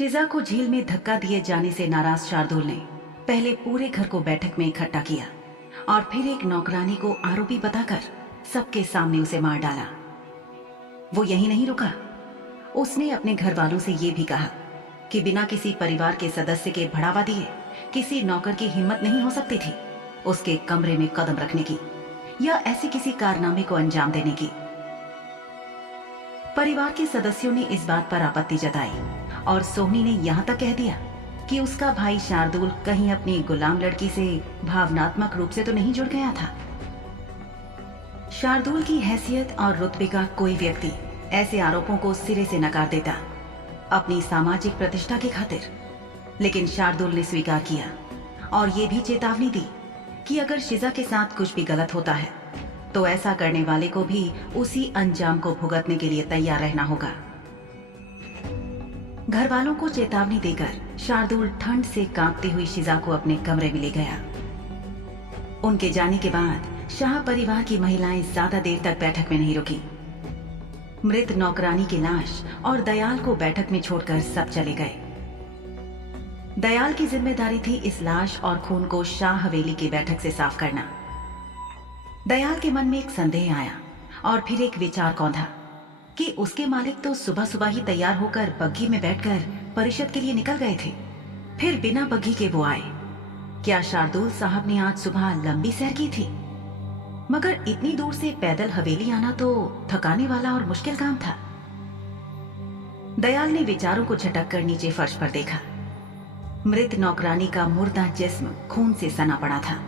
शिजा को झील में धक्का दिए जाने से नाराज शार्दुल ने पहले पूरे घर को बैठक में इकट्ठा किया और फिर एक नौकरानी को आरोपी बताकर सबके सामने उसे मार डाला। वो यही नहीं रुका, उसने अपने घर वालों से ये भी कहा कि बिना किसी परिवार के सदस्य के बढ़ावा दिए किसी नौकर की हिम्मत नहीं हो सकती थी उसके कमरे में कदम रखने की या ऐसे किसी कारनामे को अंजाम देने की। परिवार के सदस्यों ने इस बात पर आपत्ति जताई और सोहनी ने यहां तक कह दिया कि उसका भाई शार्दुल कहीं अपनी गुलाम लड़की से भावनात्मक रूप से तो नहीं जुड़ गया था। शार्दुल की हैसियत और रुतबे का कोई व्यक्ति ऐसे आरोपों को सिरे से नकार देता अपनी सामाजिक प्रतिष्ठा की खातिर, लेकिन शार्दुल ने स्वीकार किया और ये भी चेतावनी दी कि अगर शिजा के साथ कुछ भी गलत होता है तो ऐसा करने वाले को भी उसी अंजाम को भुगतने के लिए तैयार रहना होगा। घर वालों को चेतावनी देकर शार्दुल ठंड से कांपती हुई शिजा को अपने कमरे में ले गया। उनके जाने के बाद शाह परिवार की महिलाएं ज्यादा देर तक बैठक में नहीं रुकी। मृत नौकरानी की लाश और दयाल को बैठक में छोड़कर सब चले गए। दयाल की जिम्मेदारी थी इस लाश और खून को शाह हवेली की बैठक से साफ करना। दयाल के मन में एक संदेह आया और फिर एक विचार कौंधा कि उसके मालिक तो सुबह सुबह ही तैयार होकर बग्घी में बैठकर परिषद के लिए निकल गए थे, फिर बिना बग्घी के वो आए। क्या शार्दुल साहब ने आज सुबह लंबी सैर की थी? मगर इतनी दूर से पैदल हवेली आना तो थकाने वाला और मुश्किल काम था। दयाल ने विचारों को झटक कर नीचे फर्श पर देखा। मृत नौकरानी का मुर्दा जिस्म खून से सना पड़ा था।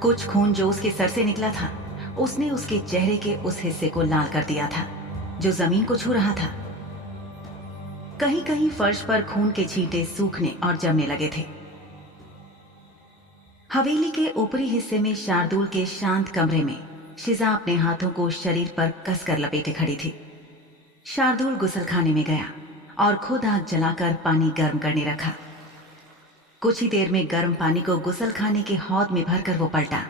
कुछ खून जो उसके सर से निकला था उसने उसके चेहरे के उस हिस्से को लाल कर दिया था जो जमीन को छू रहा था। कहीं कहीं फर्श पर खून के छींटे सूखने और जमने लगे थे। हवेली के ऊपरी हिस्से में शार्दुल के शांत कमरे में शिजा अपने हाथों को शरीर पर कसकर लपेटे खड़ी थी। शार्दुल गुसलखाने में गया और खुद आग जलाकर पानी गर्म करने रखा। कुछ ही देर में गर्म पानी को गुसलखाने के हौद में भरकर वो पलटा।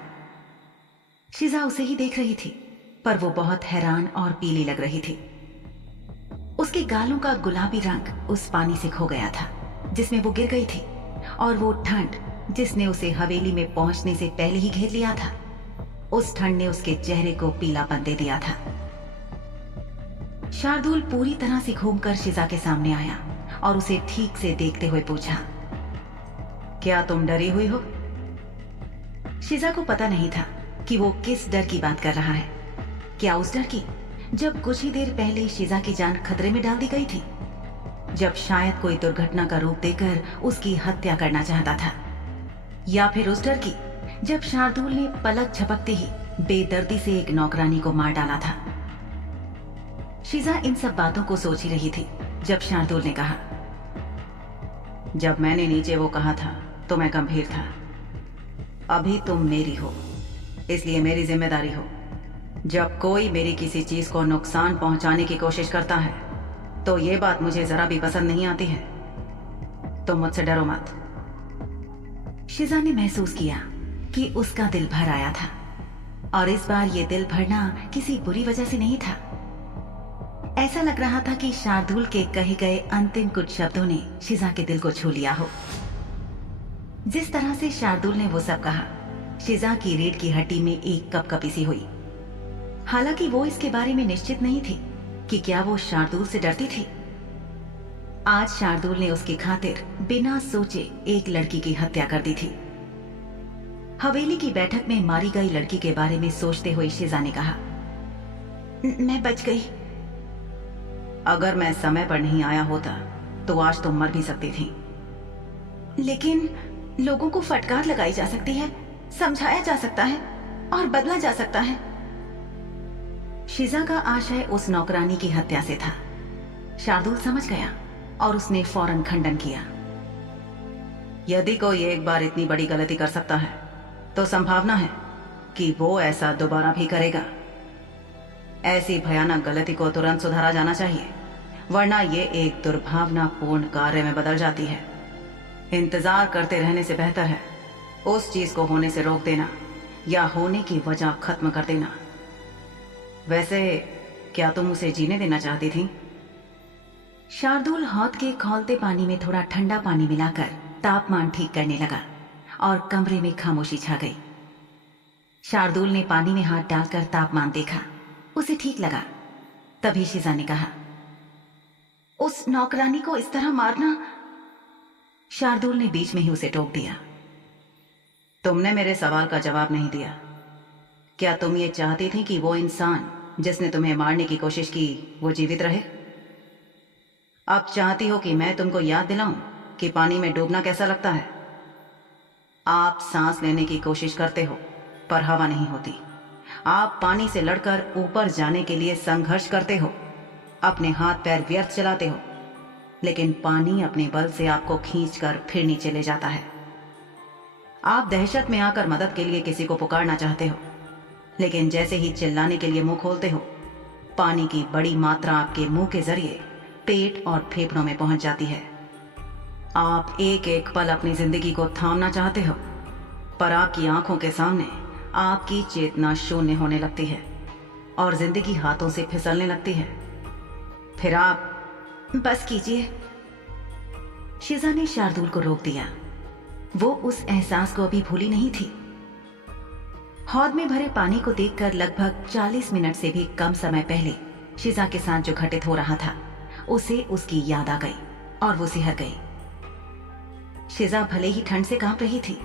शिजा उसे ही देख रही थी, पर वो बहुत हैरान और पीली लग रही थी। उसके गालों का गुलाबी रंग उस पानी से खो गया था जिसमें वो गिर गई थी, और वो ठंड जिसने उसे हवेली में पहुंचने से पहले ही घेर लिया था, उस ठंड ने उसके चेहरे को पीलापन दे दिया था। शार्दुल पूरी तरह से घूमकर शिजा के सामने आया और उसे ठीक से देखते हुए पूछा, क्या तुम डरी हुई हो? शिजा को पता नहीं था कि वो किस डर की बात कर रहा है। क्या उस डर की जब कुछ ही देर पहले शिजा की जान खतरे में डाल दी गई थी, जब शायद कोई दुर्घटना का रूप देकर उसकी हत्या करना चाहता था, या फिर उस डर की जब शार्दुल ने पलक झपकते ही बेदर्दी से एक नौकरानी को मार डाला था। शिजा इन सब बातों को सोच ही रही थी जब शार्दुल ने कहा, जब मैंने नीचे वो कहा था तो मैं गंभीर था। अभी तुम मेरी हो, इसलिए मेरी जिम्मेदारी हो। जब कोई मेरी किसी चीज को नुकसान पहुंचाने की कोशिश करता है तो ये बात मुझे जरा भी पसंद नहीं आती है। तुम मुझसे डरो मत। शिजा ने महसूस किया कि उसका दिल भर आया था, और इस बार ये दिल भरना किसी बुरी वजह से नहीं था। ऐसा लग रहा था कि शार्दुल के कहे गए अंतिम कुछ शब्दों ने शिजा के दिल को छू लिया हो। जिस तरह से शार्दुल ने वो सब कहा, शिजा की रीढ़ की हड्डी में एक कपकपी सी हुई। हालांकि वो इसके बारे में निश्चित नहीं थी कि क्या वो शार्दुल से डरती थी। आज शार्दुल ने उसकी खातिर बिना सोचे एक लड़की की हत्या कर दी थी। हवेली की बैठक में मारी गई लड़की के बारे में सोचते हुए शिजा ने कहा, मैं बच गई। अगर मैं समय पर नहीं आया होता तो आज तुम मर भी सकती थी। लेकिन लोगों को फटकार लगाई जा सकती है, समझाया जा सकता है और बदला जा सकता है। शिजा का आशय उस नौकरानी की हत्या से था। शार्दुल समझ गया और उसने फौरन खंडन किया। यदि कोई एक बार इतनी बड़ी गलती कर सकता है तो संभावना है कि वो ऐसा दोबारा भी करेगा। ऐसी भयानक गलती को तुरंत सुधारा जाना चाहिए, वरना ये एक दुर्भावनापूर्ण कार्य में बदल जाती है। इंतजार करते रहने से बेहतर है उस चीज को होने से रोक देना या होने की वजह खत्म कर देना। वैसे क्या तुम उसे जीने देना चाहती थी? शार्दुल हौद के खौलते पानी में थोड़ा ठंडा पानी मिलाकर तापमान ठीक करने लगा और कमरे में खामोशी छा गई। शार्दुल ने पानी में हाथ डालकर तापमान देखा, उसे ठीक लगा। तभी शिजा ने कहा, उस नौकरानी को इस तरह मारना। शार्दुल ने बीच में ही उसे टोक दिया, तुमने मेरे सवाल का जवाब नहीं दिया। क्या तुम ये चाहती थी कि वो इंसान जिसने तुम्हें मारने की कोशिश की वो जीवित रहे? अब चाहती हो कि मैं तुमको याद दिलाऊं कि पानी में डूबना कैसा लगता है? आप सांस लेने की कोशिश करते हो पर हवा नहीं होती। आप पानी से लड़कर ऊपर जाने के लिए संघर्ष करते हो, अपने हाथ पैर व्यर्थ चलाते हो, लेकिन पानी अपने बल से आपको खींचकर फिर नीचे ले जाता है। आप दहशत में आकर मदद के लिए किसी को पुकारना चाहते हो, लेकिन जैसे ही चिल्लाने के लिए मुंह खोलते हो, पानी की बड़ी मात्रा आपके मुंह के जरिए पेट और फेफड़ों में पहुंच जाती है। आप एक एक पल अपनी जिंदगी को थामना चाहते हो, पर आपकी आंखों के सामने आपकी चेतना शून्य होने लगती है और जिंदगी हाथों से फिसलने लगती है। फिर आप बस कीजिए। शिजा ने शार्दुल को रोक दिया। वो उस एहसास को अभी भूली नहीं थी। हौद में भरे पानी को देखकर लगभग 40 मिनट से भी कम समय पहले शिजा के साथ जो घटित हो रहा था, उसे उसकी याद आ गई और वो सिहर गई। शिजा भले ही ठंड से कांप रही थी,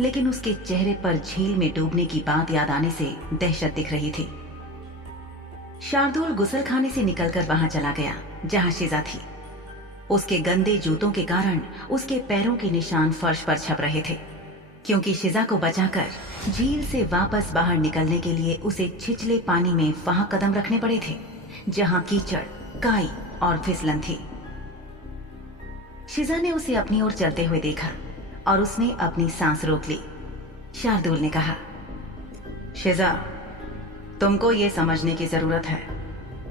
लेकिन उसके चेहरे पर झील में डूबने की बात याद आने से दहशत दिख रही थी। शार्दुल गुसलखाने से निकलकर वहां चला गया जहां शिजा थी। उसके गंदे जूतों के कारण उसके पैरों के निशान फर्श पर छप रहे थे, क्योंकि शिजा को बचाकर झील से वापस बाहर निकलने के लिए उसे छिछले पानी में वहां कदम रखने पड़े थे जहां कीचड़, काई और फिसलन थी। शिजा ने उसे अपनी ओर चलते हुए देखा और उसने अपनी सांस रोक ली। शार्दुल ने कहा, शिजा, तुमको ये समझने की जरूरत है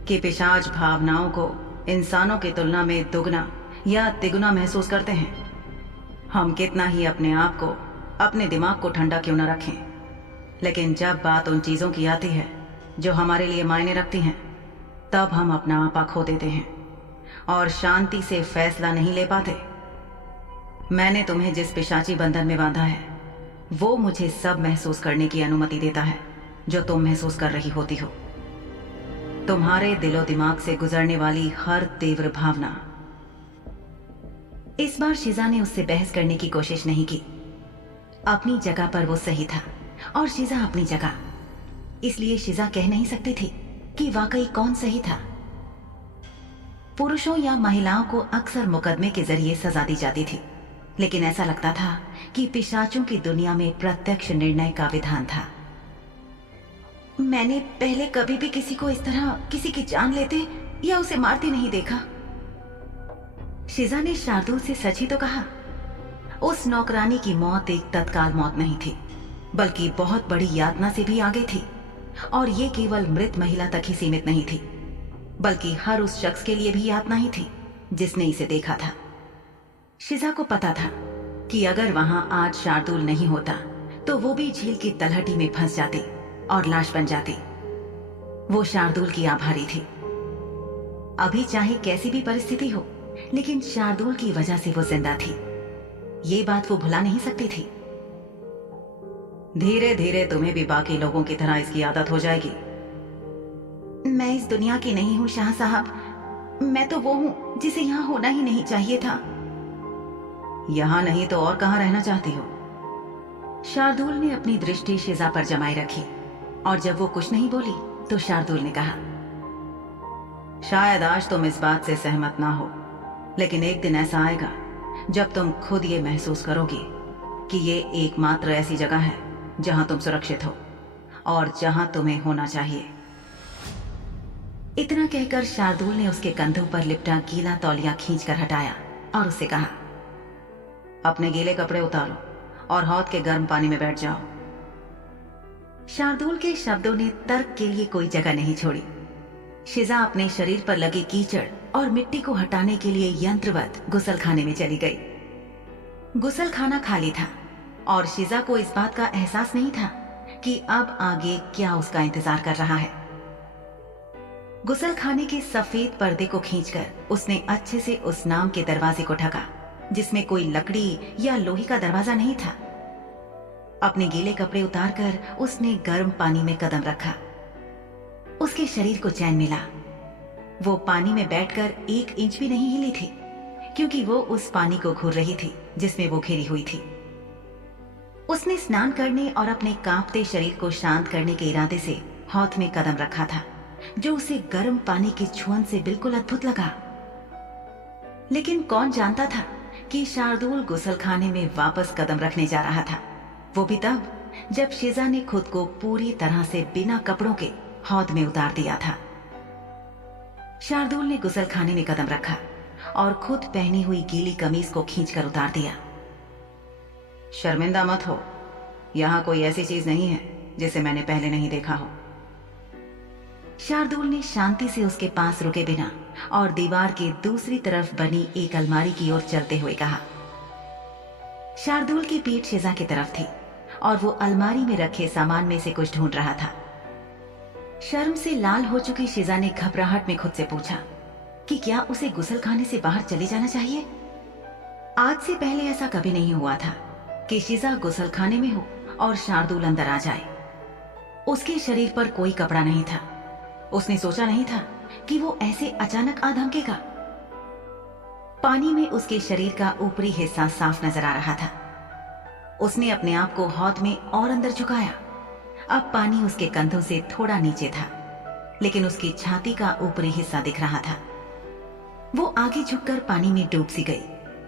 कि पिशाच भावनाओं को इंसानों की तुलना में दुगना या तिगुना महसूस करते हैं। हम कितना ही अपने आप को, अपने दिमाग को ठंडा क्यों न रखें, लेकिन जब बात उन चीजों की आती है जो हमारे लिए मायने रखती हैं, तब हम अपना आपा खो देते हैं और शांति से फैसला नहीं ले पाते। मैंने तुम्हें जिस पिशाची बंधन में बांधा है, वो मुझे सब महसूस करने की अनुमति देता है जो तुम महसूस कर रही होती हो। तुम्हारे दिलो दिमाग से गुजरने वाली हर तीव्र भावना। इस बार शिजा ने उससे बहस करने की कोशिश नहीं की। अपनी जगह पर वो सही था और शिजा अपनी जगह, इसलिए शिजा कह नहीं सकती थी कि वाकई कौन सही था। पुरुषों या महिलाओं को अक्सर मुकदमे के जरिए सजा दी जाती थी, लेकिन ऐसा लगता था कि पिशाचों की दुनिया में प्रत्यक्ष निर्णय का विधान था। मैंने पहले कभी भी किसी को इस तरह किसी की जान लेते या उसे मारते नहीं देखा। शिजा ने शार्दुल से सच ही तो कहा। उस नौकरानी की मौत एक तत्काल मौत नहीं थी, बल्कि बहुत बड़ी यातना से भी आगे थी, और ये केवल मृत महिला तक ही सीमित नहीं थी, बल्कि हर उस शख्स के लिए भी यातना ही थी जिसने इसे देखा था। शिजा को पता था कि अगर वहां आज शार्दुल नहीं होता तो वो भी झील की तलहटी में फंस जाती और लाश बन जाती। वो शार्दुल की आभारी थी। अभी चाहे कैसी भी परिस्थिति हो, लेकिन शार्दुल की वजह से वो जिंदा थी। ये बात वो भुला नहीं सकती थी। धीरे धीरे तुम्हें भी बाकी लोगों की तरह इसकी आदत हो जाएगी। मैं इस दुनिया की नहीं हूं शाह साहब। मैं तो वो हूं जिसे यहां होना ही नहीं चाहिए था। यहां नहीं तो और कहां रहना चाहती हो? शार्दुल ने अपनी दृष्टि शिजा पर जमाई रखी, और जब वो कुछ नहीं बोली तो शार्दुल ने कहा, शायद आज तुम इस बात से सहमत ना हो, लेकिन एक दिन ऐसा आएगा जब तुम खुद ये महसूस करोगी कि ये एकमात्र ऐसी जगह है जहां तुम सुरक्षित हो और जहां तुम्हें होना चाहिए। इतना कहकर शार्दुल ने उसके कंधों पर लिपटा गीला तौलिया खींचकर हटाया और उससे कहा, अपने गीले कपड़े उतारो और हौद के गर्म पानी में बैठ जाओ। शार्दुल के शब्दों ने तर्क के लिए कोई जगह नहीं छोड़ी। शिजा अपने शरीर पर लगे कीचड़ और मिट्टी को हटाने के लिए यंत्रवत गुसलखाने में चली गई। गुसलखाना खाली था और शिजा को इस बात का एहसास नहीं था कि अब आगे क्या उसका इंतजार कर रहा है। गुसल खाने के सफेद पर्दे को खींचकर उसने अच्छे से उस नाम के दरवाजे को ढका, जिसमें कोई लकड़ी या लोहे का दरवाजा नहीं था। अपने गीले कपड़े उतारकर उसने गर्म पानी में कदम रखा। उसके शरीर को चैन मिला। वो पानी में बैठकर 1 इंच भी नहीं हिली थी, क्योंकि वो उस पानी को घूर रही थी जिसमें वो घिरी हुई थी। उसने स्नान करने और अपने कांपते शरीर को शांत करने के इरादे से हौद में कदम रखा था, जो उसे गर्म पानी की छुअन से बिल्कुल अद्भुत लगा। लेकिन कौन जानता था कि शार्दुल गुसलखाने में वापस कदम रखने जा रहा था, वो भी तब जब शिजा ने खुद को पूरी तरह से बिना कपड़ों के हौद में उतार दिया था। शार्दुल ने गुसलखाने में कदम रखा और खुद पहनी हुई गीली कमीज को खींचकर उतार दिया। शर्मिंदा मत हो, यहां कोई ऐसी चीज नहीं है जिसे मैंने पहले नहीं देखा हो। शार्दुल ने शांति से उसके पास रुके बिना और दीवार के दूसरी तरफ बनी एक अलमारी की ओर चलते हुए कहा। शार्दुल की पीठ शिजा की तरफ थी और वो अलमारी में रखे सामान में से कुछ ढूंढ रहा था। शर्म से लाल हो चुकी शिजा ने घबराहट में खुद से पूछा कि क्या उसे गुसलखाने से बाहर चले जाना चाहिए। आज से पहले ऐसा कभी नहीं हुआ था कि शिजा गुसलखाने में हो और शार्दुल अंदर आ जाए। उसके शरीर पर कोई कपड़ा नहीं था। उसने सोचा नहीं था कि वो ऐसे अचानक आ धमकेगा। पानी में उसके शरीर का ऊपरी हिस्सा साफ नजर आ रहा था। उसने अपने आप को हौद में और अंदर झुकाया। अब पानी उसके कंधों से थोड़ा नीचे था, लेकिन उसकी छाती का ऊपरी हिस्सा दिख रहा था। वो आगे झुककर पानी में डूब सी गई,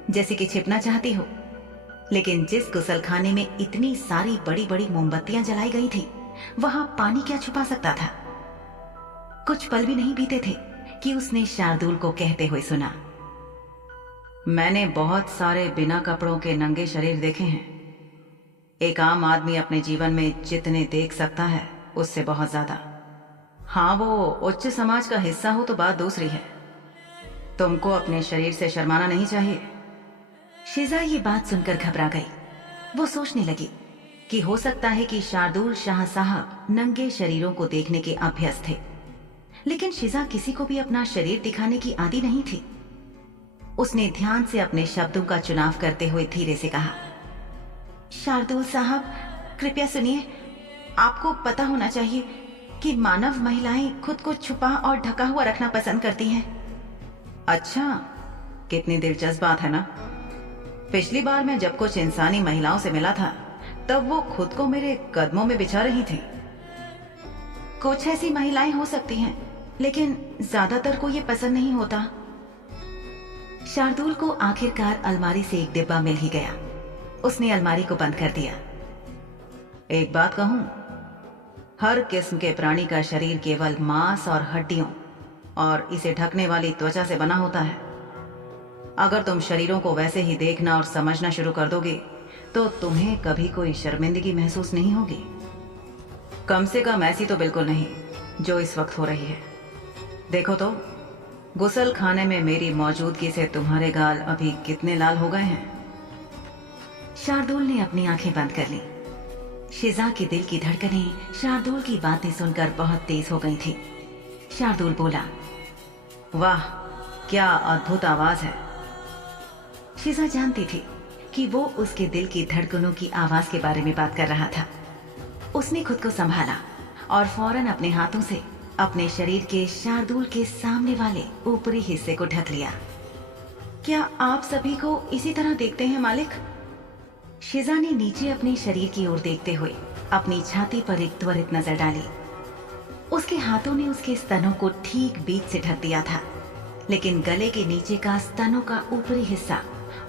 जैसे कि छिपना चाहती हो। लेकिन जिस गुसलखाने में इतनी सारी बड़ी बड़ी मोमबत्तियां जलाई गई थी, वहां पानी क्या छुपा सकता था। कुछ पल भी नहीं बीते थे कि उसने शार्दुल को कहते हुए सुना, मैंने बहुत सारे बिना कपड़ों के नंगे शरीर देखे हैं। एक आम आदमी अपने जीवन में जितने देख सकता है उससे बहुत ज्यादा। हाँ, वो उच्च समाज का हिस्सा हो तो बात दूसरी है। तुमको अपने शरीर से शर्माना नहीं चाहिए। शिजा ये बात सुनकर घबरा गई। वो सोचने लगी कि हो सकता है कि शार्दुल शाह साहब नंगे शरीरों को देखने के अभ्यस्त थे, लेकिन शिजा किसी को भी अपना शरीर दिखाने की आदी नहीं थी। उसने ध्यान से अपने शब्दों का चुनाव करते हुए धीरे से कहा, शार्दुल साहब, कृपया सुनिए। आपको पता होना चाहिए कि मानव महिलाएं खुद को छुपा और ढका हुआ रखना पसंद करती हैं। अच्छा, कितनी दिलचस्प बात है ना। पिछली बार मैं जब कुछ इंसानी महिलाओं से मिला था, तब वो खुद को मेरे कदमों में बिछा रही थी। कुछ ऐसी महिलाएं हो सकती हैं, लेकिन ज्यादातर को ये पसंद नहीं होता। शार्दुल को आखिरकार अलमारी से एक डिब्बा मिल ही गया। उसने अलमारी को बंद कर दिया। एक बात कहूं, हर किस्म के प्राणी का शरीर केवल मांस और हड्डियों और इसे ढकने वाली त्वचा से बना होता है। अगर तुम शरीरों को वैसे ही देखना और समझना शुरू कर दोगे तो तुम्हें कभी कोई शर्मिंदगी महसूस नहीं होगी। कम से कम ऐसी तो बिल्कुल नहीं जो इस वक्त हो रही है। देखो तो, गुसल खाने में मेरी मौजूदगी से तुम्हारे गाल अभी कितने लाल हो गए हैं। शार्दुल ने अपनी आंखें बंद कर ली। शिजा के दिल की धड़कनें शार्दुल की बातें सुनकर बहुत तेज हो गई थी। शार्दुल बोला, वाह, क्या अद्भुत आवाज है। शिजा जानती थी कि वो उसके दिल की धड़कनों की आवाज के बारे में बात कर रहा था। उसने खुद को संभाला और फौरन अपने हाथों से अपने शरीर के शार्दुल के सामने वाले ऊपरी हिस्से को ढक लिया। क्या आप सभी को इसी तरह देखते हैं मालिक? शिजा ने नीचे अपने शरीर की ओर देखते हुए अपनी छाती पर एक त्वरित नजर डाली। उसके हाथों ने उसके स्तनों को ठीक बीच से ढक दिया था, लेकिन गले के नीचे का स्तनों का ऊपरी हिस्सा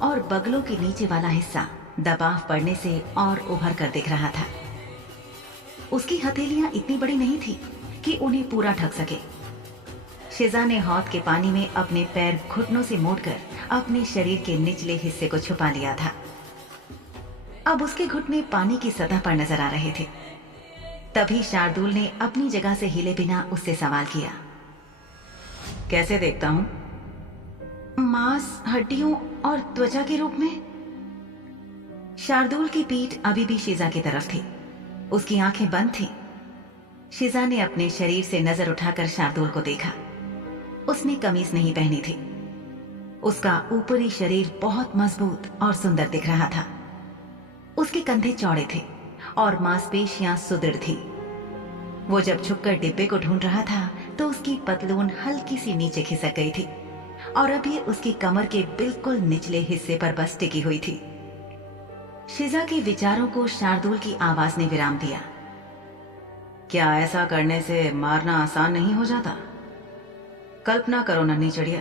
और बगलों के नीचे वाला हिस्सा दबाव पड़ने से और उभर कर दिख रहा था। उसकी हथेलियां इतनी बड़ी नहीं थी कि उन्हें पूरा ढक सके। शिजा ने हौद के पानी में अपने पैर घुटनों से मोड़कर अपने शरीर के निचले हिस्से को छुपा लिया था। अब उसके घुटने पानी की सतह पर नजर आ रहे थे। तभी शार्दुल ने अपनी जगह से हिले बिना उससे सवाल किया, कैसे देखता हूं? मांस, हड्डियों और त्वचा के रूप में? शार्दुल की पीठ अभी भी शिजा की तरफ थी। उसकी आंखें बंद थी। शिजा ने अपने शरीर से नजर उठाकर शार्दुल को देखा। उसने कमीज नहीं पहनी थी। उसका ऊपरी शरीर बहुत मजबूत और सुंदर दिख रहा था। उसके कंधे चौड़े थे और मांसपेशियां सुदृढ़ थी। वो जब झुककर डिब्बे को ढूंढ रहा था तो उसकी पतलून हल्की सी नीचे खिसक गई थी और अभी उसकी कमर के बिल्कुल निचले हिस्से पर बस टिकी हुई थी। शिजा के विचारों को शार्दुल की आवाज ने विराम दिया। क्या ऐसा करने से मारना आसान नहीं हो जाता? कल्पना करो नन्ही चिड़िया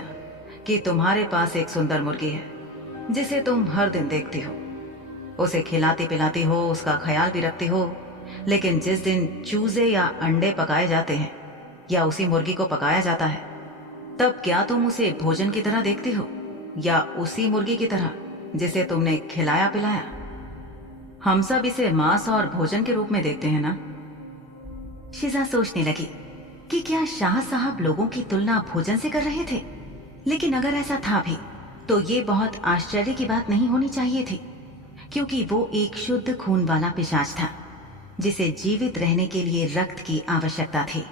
कि तुम्हारे पास एक सुंदर मुर्गी है जिसे तुम हर दिन देखती हो, उसे खिलाती पिलाती हो, उसका ख्याल भी रखती हो, लेकिन जिस दिन चूजे या अंडे पकाए जाते हैं या उसी मुर्गी को पकाया जाता है, तब क्या तुम उसे भोजन की तरह देखती हो या उसी मुर्गी की तरह जिसे तुमने खिलाया पिलाया? हम सब इसे मांस और भोजन के रूप में देखते हैं ना? शिजा सोचने लगी कि क्या शाह साहब लोगों की तुलना भोजन से कर रहे थे, लेकिन अगर ऐसा था भी तो ये बहुत आश्चर्य की बात नहीं होनी चाहिए थी, क्योंकि वो एक शुद्ध खून वाला पिशाच था जिसे जीवित रहने के लिए रक्त की आवश्यकता थी।